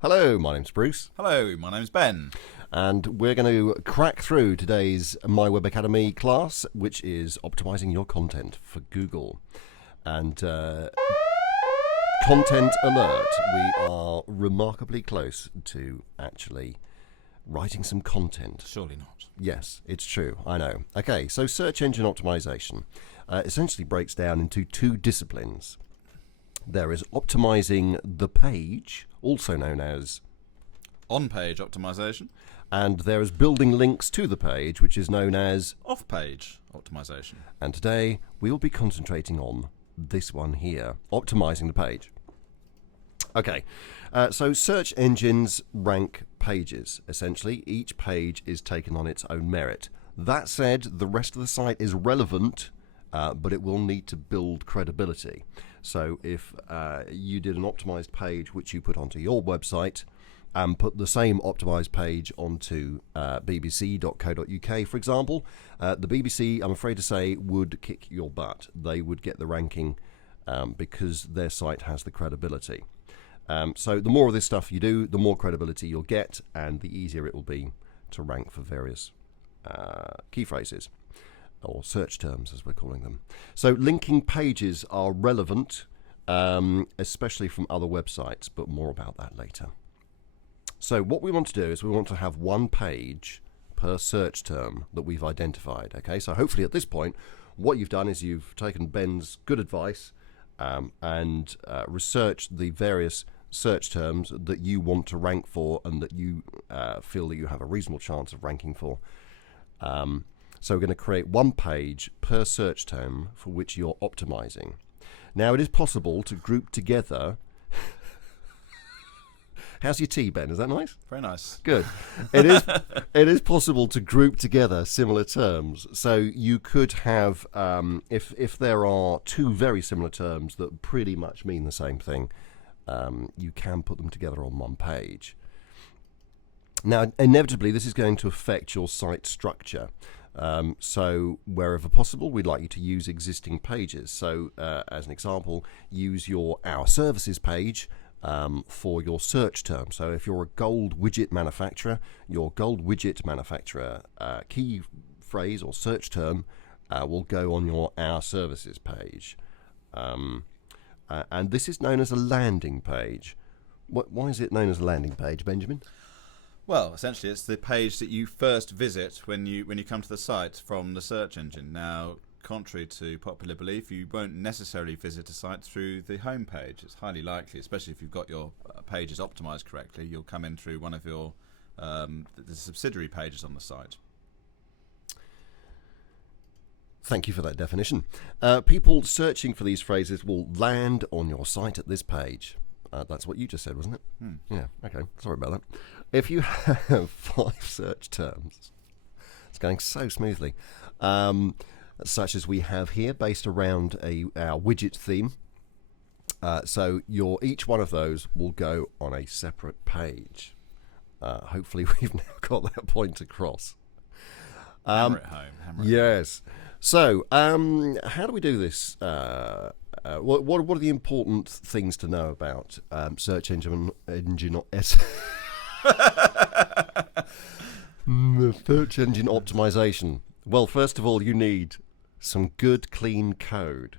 Hello, my name's Bruce, Hello, my name's Ben. and we're going to crack through today's My Web Academy class, which is optimizing your content for Google. And content alert, we are remarkably close to actually writing some content. Surely not. Yes, it's true, I know. Okay, so search engine optimization essentially breaks down into two disciplines. There is optimizing the page, also known as On-page optimization. and there is building links to the page, which is known as Off-page optimization. and today we will be concentrating on this one here, optimizing the page. Okay, so search engines rank pages. Essentially, each page is taken on its own merit. That said, the rest of the site is relevant, but it will need to build credibility. So if you did an optimized page which you put onto your website and put the same optimized page onto bbc.co.uk, for example, the BBC, I'm afraid to say, would kick your butt. They would get the ranking because their site has the credibility. So the more of this stuff you do, the more credibility you'll get, and the easier it will be to rank for various key phrases, or search terms as we're calling them. So linking pages are relevant, especially from other websites, but more about that later. So what we want to do is we want to have one page per search term that we've identified. Okay, so hopefully at this point what you've done is you've taken Ben's good advice and researched the various search terms that you want to rank for and that you feel that you have a reasonable chance of ranking for. So we're going to create one page per search term for which you're optimizing. Now it is possible to group together. How's your tea, Ben? Is that nice? Very nice. Good. It is possible to group together similar terms. So you could have, if there are two very similar terms that pretty much mean the same thing, you can put them together on one page. Now, inevitably, this is going to affect your site structure. So wherever possible, we'd like you to use existing pages. So as an example, use your Our Services page for your search term. So if you're a gold widget manufacturer, your gold widget manufacturer key phrase or search term will go on your Our Services page. And this is known as a landing page. Why is it known as a landing page, Benjamin? Well, essentially, it's the page that you first visit when you come to the site from the search engine. Now, contrary to popular belief, you won't necessarily visit a site through the home page. It's highly likely, especially if you've got your pages optimized correctly, you'll come in through one of your the subsidiary pages on the site. Thank you for that definition. People searching for these phrases will land on your site at this page. That's what you just said, wasn't it? Yeah, okay. Sorry about that. If you have 5 search terms, it's going so smoothly, such as we have here, based around our widget theme. So each one of those will go on a separate page. Hopefully we've now got that point across. Hammer it home. Yes. So, how do we do this? What are the important things to know about search engine search engine optimization? Well, first of all, you need some good, clean code.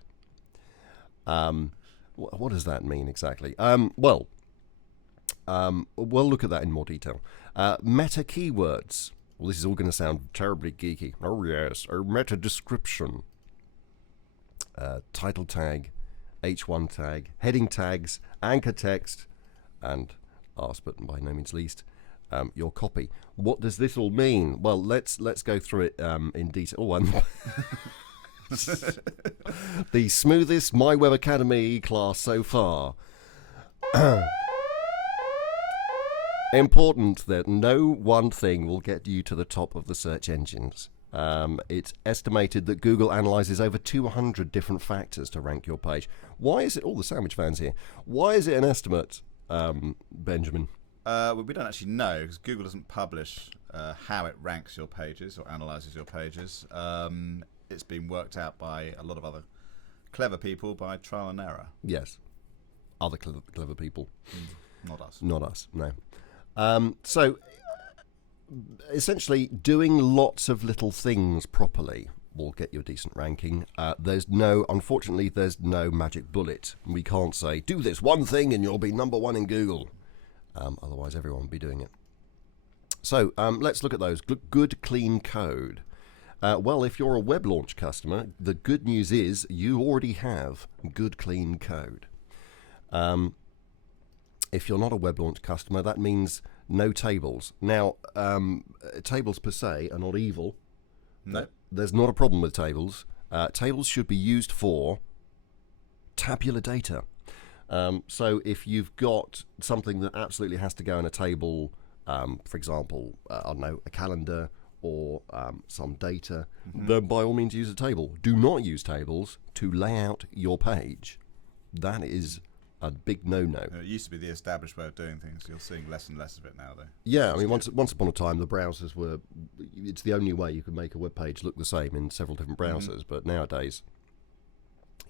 What does that mean exactly? We'll look at that in more detail. Meta keywords. Well, this is all going to sound terribly geeky. Oh yes, a meta description. Title tag, H1 tag, heading tags, anchor text, and last but by no means least, your copy. What does this all mean? Well, let's go through it in detail. Oh, the smoothest My Web Academy class so far. Important that no one thing will get you to the top of the search engines. It's estimated that Google analyzes over 200 different factors to rank your page. Why is it, all the sandwich fans here, why is it an estimate, Benjamin? Well, we don't actually know because Google doesn't publish how it ranks your pages or analyzes your pages. It's been worked out by a lot of other clever people by trial and error. Yes, other clever people. Not us. Not us, no. So essentially, doing lots of little things properly will get you a decent ranking. Unfortunately, there's no magic bullet. We can't say, do this one thing and you'll be number one in Google. Otherwise, everyone would be doing it. So let's look at those. Good, clean code. Well, if you're a web launch customer, the good news is you already have good, clean code. If you're not a web launch customer, that means no tables. Now, tables per se are not evil. No. There's not a problem with tables. Tables should be used for tabular data. So if you've got something that absolutely has to go in a table, for example, I don't know, a calendar or some data, then by all means use a table. Do not use tables to lay out your page. That is a big no-no. It used to be the established way of doing things. You're seeing less and less of it now, though. Yeah, I mean, once upon a time, the browsers were... It's the only way you could make a web page look the same in several different browsers, but nowadays,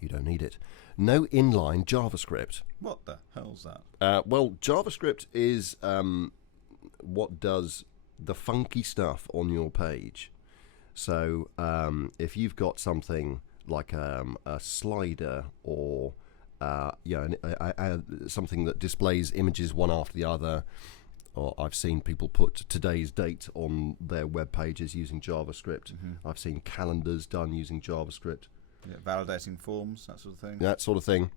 you don't need it. No inline JavaScript. What the hell's that? Well, JavaScript is what does the funky stuff on your page. So if you've got something like a slider or something that displays images one after the other, or I've seen people put today's date on their web pages using JavaScript. I've seen calendars done using JavaScript. Yeah, validating forms, that sort of thing. That sort of thing.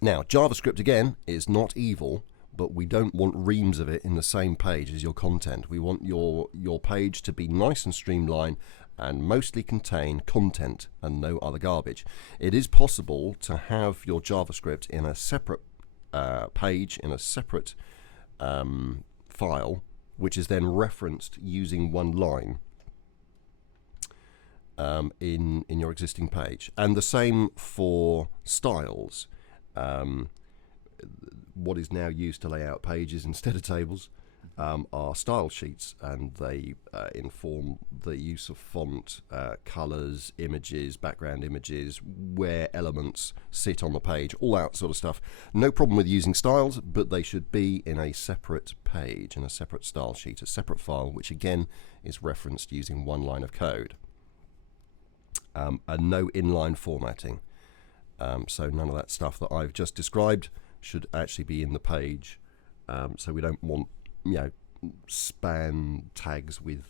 Now, JavaScript, again, is not evil, but we don't want reams of it in the same page as your content. We want your page to be nice and streamlined and mostly contain content and no other garbage. It is possible to have your JavaScript in a separate page, in a separate file, which is then referenced using one line in your existing page. And the same for styles. What is now used to lay out pages instead of tables are style sheets, and they inform the use of font, colors, images, background images, where elements sit on the page, all that sort of stuff. No problem with using styles, but they should be in a separate page, in a separate style sheet, a separate file, which again is referenced using one line of code. And no inline formatting. So none of that stuff that I've just described should actually be in the page. So we don't want, span tags with,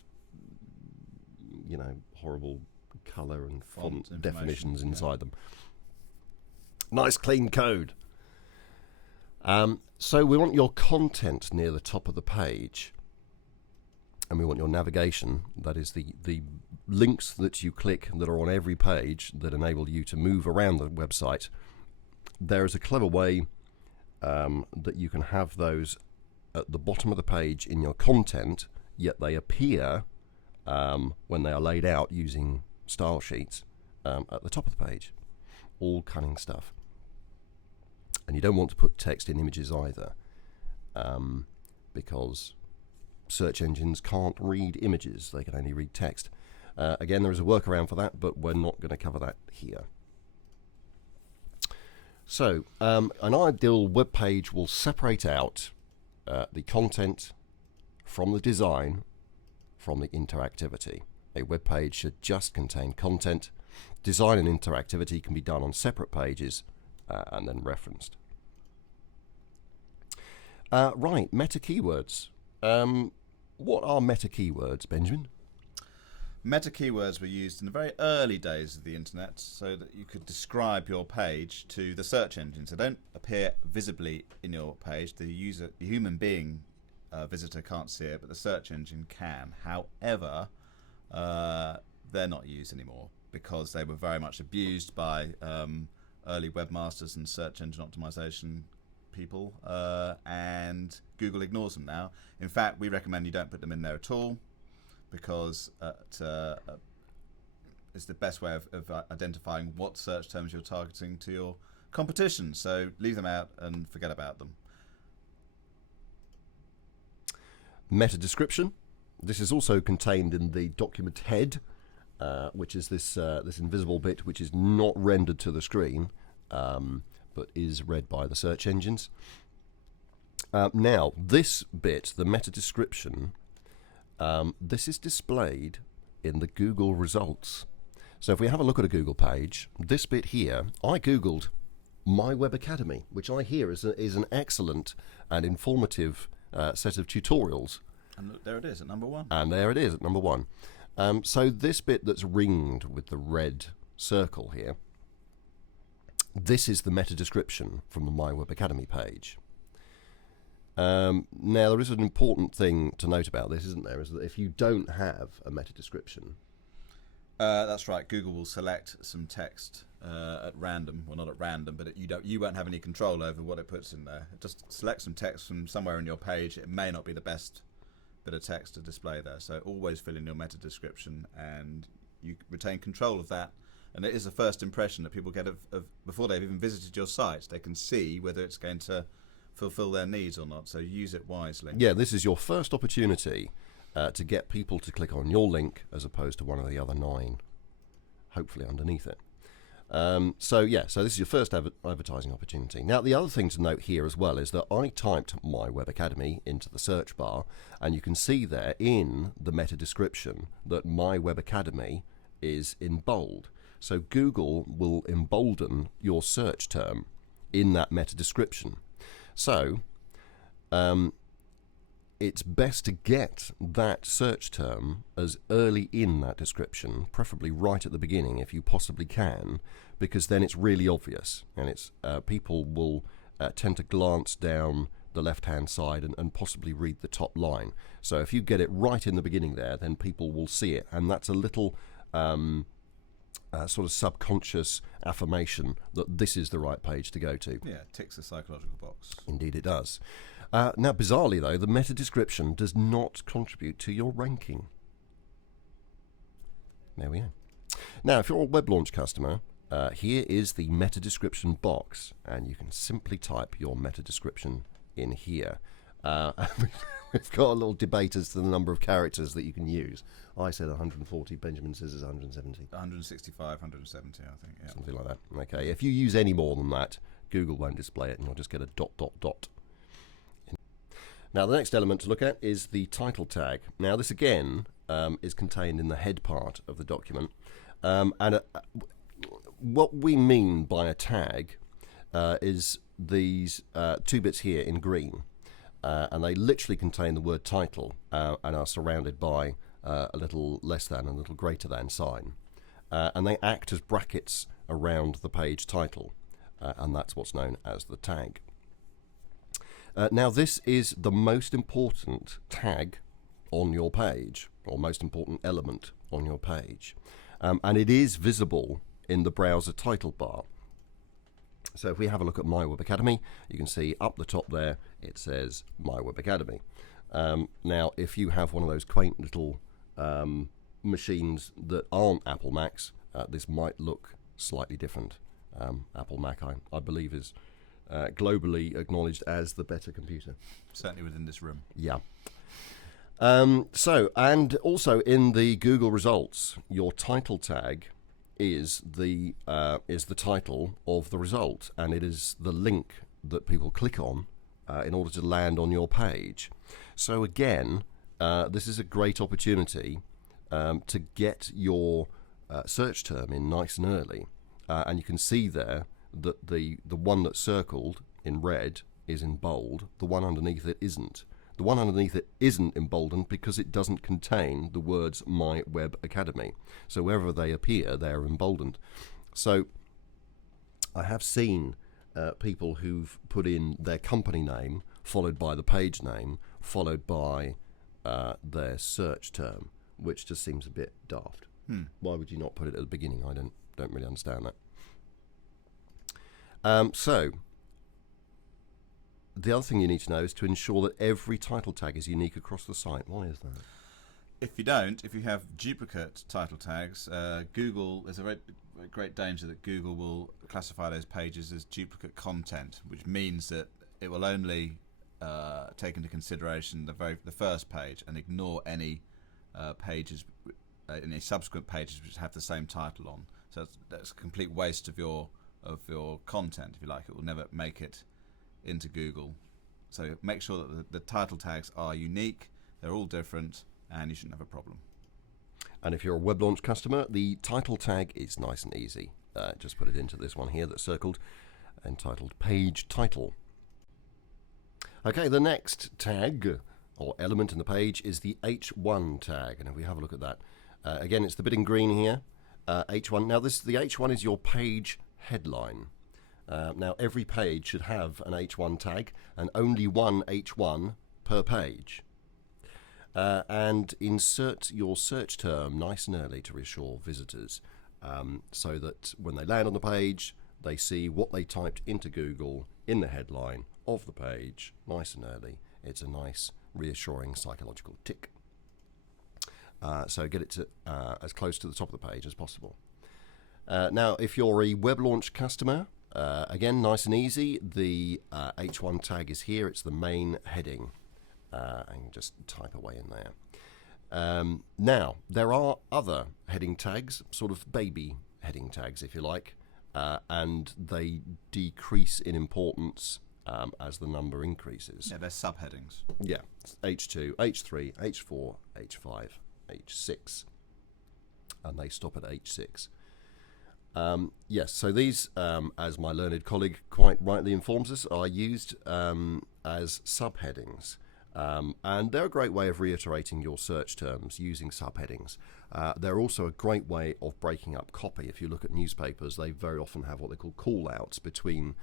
horrible color and font definitions inside them. Nice clean code. So we want your content near the top of the page, and we want your navigation, that is the links that you click that are on every page that enable you to move around the website. There is a clever way that you can have those at the bottom of the page in your content, yet they appear when they are laid out using style sheets at the top of the page. All cunning stuff. And you don't want to put text in images either, because search engines can't read images, they can only read text. Again, there is a workaround for that, but we're not going to cover that here. So, an ideal web page will separate out the content from the design from the interactivity. A web page should just contain content. Design and interactivity can be done on separate pages and then referenced. Right, meta keywords. What are meta keywords, Benjamin? Meta keywords were used in the very early days of the internet so that you could describe your page to the search engine. So they don't appear visibly in your page. The human being visitor can't see it, but the search engine can. However, they're not used anymore because they were very much abused by early webmasters and search engine optimization people, and Google ignores them now. In fact, we recommend you don't put them in there at all, because it's the best way of identifying what search terms you're targeting to your competition. So leave them out and forget about them. Meta description. This is also contained in the document head, which is this invisible bit which is not rendered to the screen, but is read by the search engines. Now, this bit, the meta description, this is displayed in the Google results. So if we have a look at a Google page, this bit here, I Googled My Web Academy, which I hear is an excellent and informative set of tutorials. And look, there it is at number 1. And there it is at number 1. So this bit that's ringed with the red circle here, this is the meta description from the My Web Academy page. Now, there is an important thing to note about this, isn't there? Is that if you don't have a meta description, that's right. Google will select some text at random. Well, not at random, but you won't have any control over what it puts in there. Just select some text from somewhere in your page. It may not be the best bit of text to display there. So always fill in your meta description, and you retain control of that. And it is the first impression that people get of before they've even visited your site. They can see whether it's going to fulfill their needs or not. So use it wisely. Yeah, this is your first opportunity to get people to click on your link as opposed to one of the other 9, hopefully underneath it. So this is your first advertising opportunity. Now, the other thing to note here as well is that I typed My Web Academy into the search bar, and you can see there in the meta description that My Web Academy is in bold. So Google will embolden your search term in that meta description. So it's best to get that search term as early in that description, preferably right at the beginning if you possibly can, because then it's really obvious, and it's people will tend to glance down the left-hand side and possibly read the top line. So if you get it right in the beginning there, then people will see it, and that's a little sort of subconscious affirmation that this is the right page to go to. Yeah, ticks the psychological box. Indeed it does. Now, bizarrely, though, the meta description does not contribute to your ranking. There we are. Now, if you're a web launch customer, here is the meta description box, and you can simply type your meta description in here. We've got a little debate as to the number of characters that you can use. I said 140, Benjamin says it's 170. 165, 170, I think. Yeah. Something like that. Okay, if you use any more than that, Google won't display it, and you'll just get a ... Now, the next element to look at is the title tag. Now, this again is contained in the head part of the document. What we mean by a tag is these 2 bits here in green. And they literally contain the word title and are surrounded by a little less than and a little greater than sign. And they act as brackets around the page title. And that's what's known as the tag. Now, this is the most important tag on your page, or most important element on your page. And it is visible in the browser title bar. So if we have a look at My Web Academy, you can see up the top there, it says My Web Academy. Now, if you have one of those quaint little machines that aren't Apple Macs, this might look slightly different. Apple Mac, I believe, is globally acknowledged as the better computer. Certainly within this room. Yeah. And also in the Google results, your title tag is the title of the result, and it is the link that people click on in order to land on your page. So again, this is a great opportunity to get your search term in nice and early, and you can see there that the one that's circled in red is in bold, the one underneath it isn't. The one underneath it isn't emboldened because it doesn't contain the words My Web Academy. So wherever they appear, they are emboldened. So I have seen people who've put in their company name, followed by the page name, followed by their search term, which just seems a bit daft. Why would you not put it at the beginning? I don't really understand that. So the other thing you need to know is to ensure that every title tag is unique across the site. Why is that? If you have duplicate title tags, there's a great danger that Google will classify those pages as duplicate content, which means that it will only take into consideration the first page and ignore any pages, any subsequent pages which have the same title on. So that's a complete waste of your content, if you like. It will never make it into Google. So make sure that the title tags are unique, they're all different, and you shouldn't have a problem. And if you're a web launch customer, the title tag is nice and easy. Just put it into this one here that's circled, entitled Page Title. Okay, the next tag or element in the page is the H1 tag, and if we have a look at that, again it's the bit in green here, H1. Now the H1 is your page headline. Now every page should have an H1 tag, and only one H1 per page. And insert your search term nice and early to reassure visitors, so that when they land on the page, they see what they typed into Google in the headline of the page nice and early. It's a nice, reassuring psychological tick. So get it to as close to the top of the page as possible. Now, if you're a web launch customer, again, nice and easy. The H1 tag is here. It's the main heading. And just type away in there. Now, there are other heading tags, sort of baby heading tags, if you like, and they decrease in importance as the number increases. Yeah, they're subheadings. Yeah, H2, H3, H4, H5, H6, and they stop at H6. Yes, so these, as my learned colleague quite rightly informs us, are used as subheadings. And they're a great way of reiterating your search terms using subheadings. They're also a great way of breaking up copy. If you look at newspapers, they very often have what they call call-outs between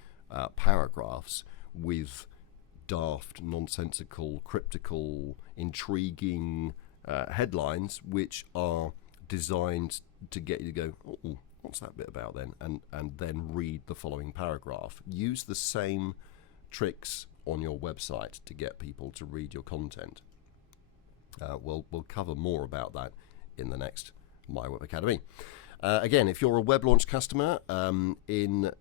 paragraphs with daft, nonsensical, cryptical, intriguing headlines, which are designed to get you to go, oh, what's that bit about then? And then read the following paragraph. Use the same tricks on your website to get people to read your content. We'll cover more about that in the next My Web Academy. Again, if you're a web launch customer, in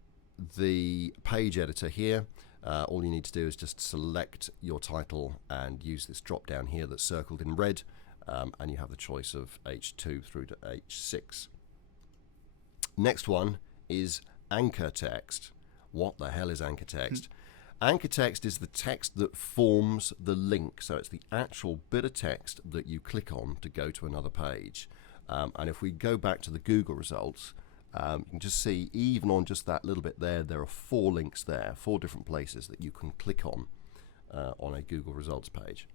the page editor here, all you need to do is just select your title and use this drop down here that's circled in red, and you have the choice of H2 through to H6. Next one is anchor text. What the hell is anchor text? Anchor text is the text that forms the link. So it's the actual bit of text that you click on to go to another page. And if we go back to the Google results, you can just see, even on just that little bit there are 4 links there, 4 different places that you can click on a Google results page.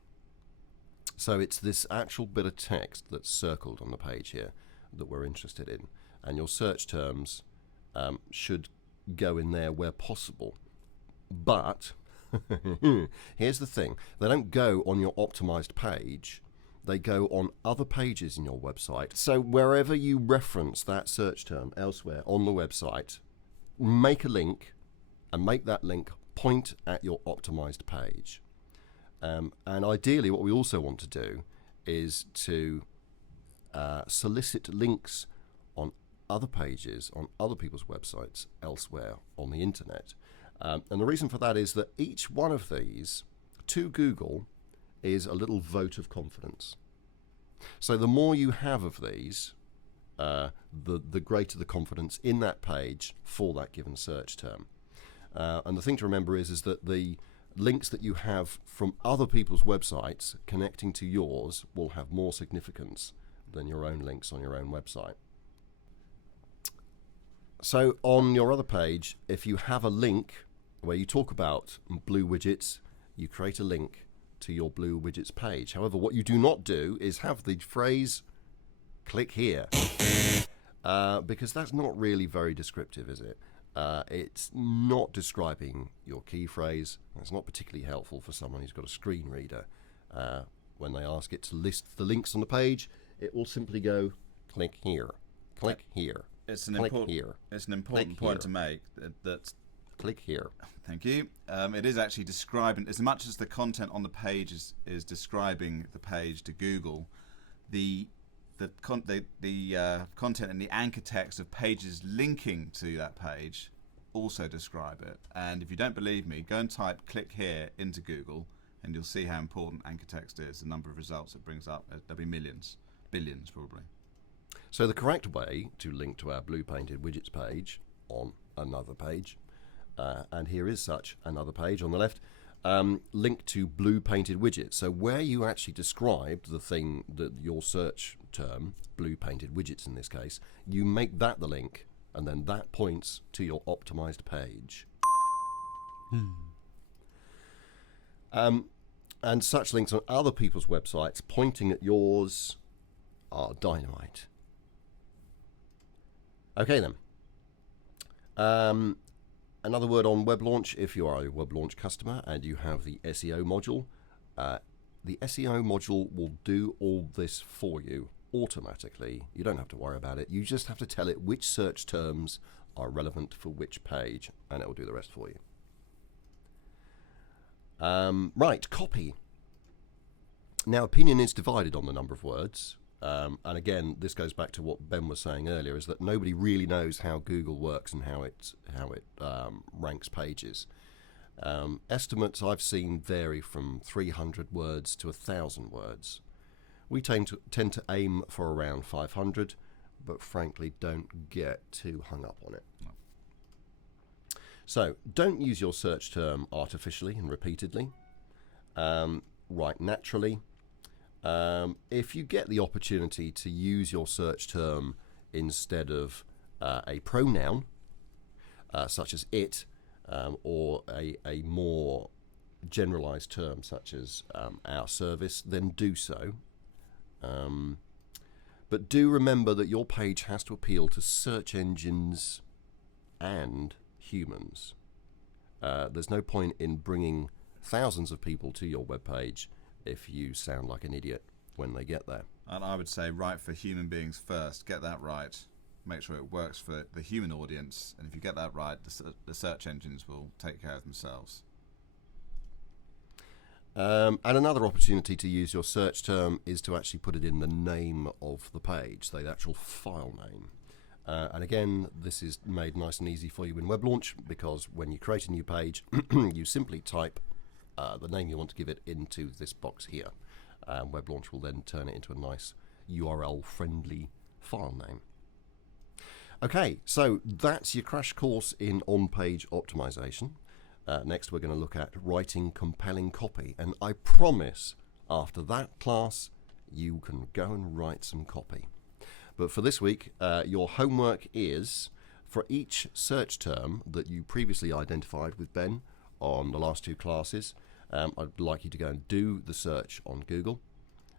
So it's this actual bit of text that's circled on the page here that we're interested in. And your search terms should go in there where possible. But here's the thing, they don't go on your optimized page, they go on other pages in your website. So wherever you reference that search term elsewhere on the website, make a link and make that link point at your optimized page. And ideally what we also want to do is to solicit links on other pages, on other people's websites elsewhere on the internet. And the reason for that is that each one of these to Google is a little vote of confidence. So the more you have of these, the greater the confidence in that page for that given search term. And the thing to remember is that the links that you have from other people's websites connecting to yours will have more significance than your own links on your own website. So on your other page, if you have a link where you talk about blue widgets, you create a link to your blue widgets page. However, what you do not do is have the phrase click here, because that's not really very descriptive, is it? It's not describing your key phrase. It's not particularly helpful for someone who's got a screen reader. When they ask it to list the links on the page, it will simply go click here, click here. It's an important point to make that click here. Thank you. It is actually describing, as much as the content on the page is describing the page to Google, the content and the anchor text of pages linking to that page also describe it. And if you don't believe me, go and type click here into Google and you'll see how important anchor text is, the number of results it brings up. There'll be millions, billions probably. So the correct way to link to our blue painted widgets page on another page, and here is such another page on the left, link to blue painted widgets. So where you actually described the thing, that your search term, blue painted widgets in this case, you make that the link, and then that points to your optimized page. And such links on other people's websites pointing at yours are dynamite. Okay then. Another word on web launch. If you are a web launch customer and you have the SEO module, the SEO module will do all this for you automatically. You don't have to worry about it. You just have to tell it which search terms are relevant for which page, and it will do the rest for you. Right, copy. Now, opinion is divided on the number of words. And again, this goes back to what Ben was saying earlier, is that nobody really knows how Google works and how it ranks pages. Estimates I've seen vary from 300 words to 1,000 words. We tend to aim for around 500, but frankly don't get too hung up on it. No. So don't use your search term artificially and repeatedly. Write naturally. If you get the opportunity to use your search term instead of a pronoun, such as it, or a more generalized term such as our service, then do so. But do remember that your page has to appeal to search engines and humans. There's no point in bringing thousands of people to your web page if you sound like an idiot when they get there. And I would say write for human beings first. Get that right. Make sure it works for the human audience. And if you get that right, the search engines will take care of themselves. And another opportunity to use your search term is to actually put it in the name of the page, so the actual file name. And again, this is made nice and easy for you in Web Launch, because when you create a new page, you simply type the name you want to give it into this box here. Web Launch will then turn it into a nice URL-friendly file name. Okay, so that's your crash course in on-page optimization. Next, we're going to look at writing compelling copy, and I promise after that class you can go and write some copy. But for this week, your homework is, for each search term that you previously identified with Ben on the last two classes, I'd like you to go and do the search on Google,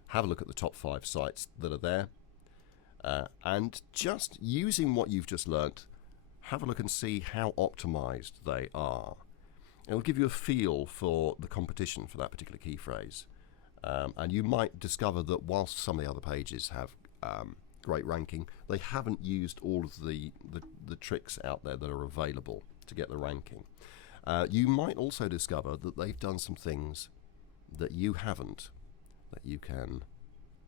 have a look at the top 5 sites that are there, and just using what you've just learnt, have a look and see how optimized they are. It'll give you a feel for the competition for that particular key phrase. And you might discover that whilst some of the other pages have great ranking, they haven't used all of the tricks out there that are available to get the ranking. You might also discover that they've done some things that you haven't, that you can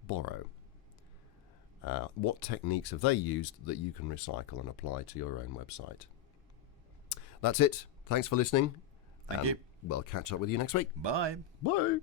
borrow. What techniques have they used that you can recycle and apply to your own website? That's it. Thanks for listening. Thank you. We'll catch up with you next week. Bye. Bye.